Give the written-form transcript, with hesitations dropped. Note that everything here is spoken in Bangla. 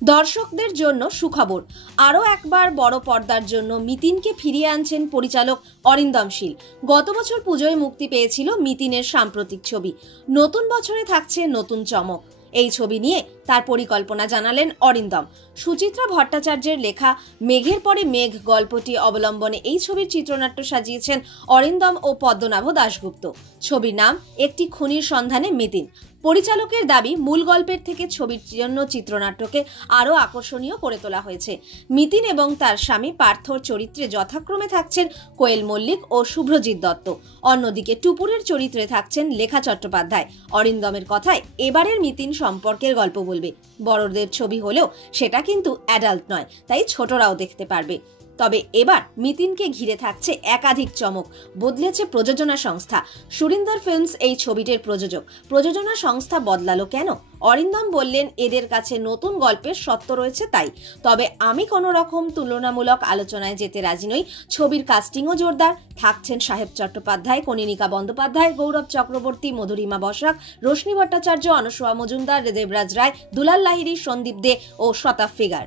দর্শকদের জন্য সুখবর, আরও একবার বড় পর্দার জন্য মিতিনকে ফিরিয়ে আনছেন পরিচালক অরিন্দম শীল। গত বছর পুজোয় মুক্তি পেয়েছিল মিতিনের সাম্প্রতিক ছবি। নতুন বছরে থাকছে নতুন চমক। এই ছবি নিয়ে তার পরিকল্পনা জানালেন অরিন্দম। সুচিত্রা ভট্টাচার্যের লেখা মেঘের পরে মেঘ গল্পটি অবলম্বনে এই ছবির চিত্রনাট্য সাজিয়েছেন অরিন্দম ও পদ্মনাভ দাশগুপ্ত। ছবির নাম একটি খুনির সন্ধানে মিতিন। পরিচালকের দাবি, মূল গল্পের থেকে ছবির জন্য চিত্রনাট্যকে আরও আকর্ষণীয় করে তোলা হয়েছে। মিতিন এবং তার স্বামী পার্থর চরিত্রে যথাক্রমে থাকছেন কোয়েল মল্লিক ও শুভ্রজিৎ দত্ত। অন্যদিকে টুপুরের চরিত্রে থাকছেন লেখা চট্টোপাধ্যায়। অরিন্দমের কথায়, এবারের মিতিন সম্পর্কের গল্প বলবে। বড়দের ছবি হলেও সেটা কিন্তু অ্যাডাল্ট নয়, তাই ছোটরাও দেখতে পারবে। তবে এবার মিতিনকে ঘিরে থাকছে একাধিক চমক। বদলেছে প্রযোজনা সংস্থা। সুরিন্দর ফিল্মস এই ছবিটির প্রযোজক। প্রযোজনা সংস্থা বদলালো কেন? অরিন্দম বললেন, এদের কাছে নতুন গল্পের সত্য রয়েছে তাই। তবে আমি কোনো রকম তুলনামূলক আলোচনায় যেতে রাজি নই। ছবির কাস্টিংও জোরদার। থাকছেন সাহেব চট্টোপাধ্যায়, কনিনিকা বন্দ্যোপাধ্যায়, গৌরব চক্রবর্তী, মধুরিমা বসাক, রোশনি ভট্টাচার্য, অনুসোয়া মজুমদার, দেবরাজ রায়, দুলাল লাহিড়ী, সন্দীপ দে ও শতাব ফিগার।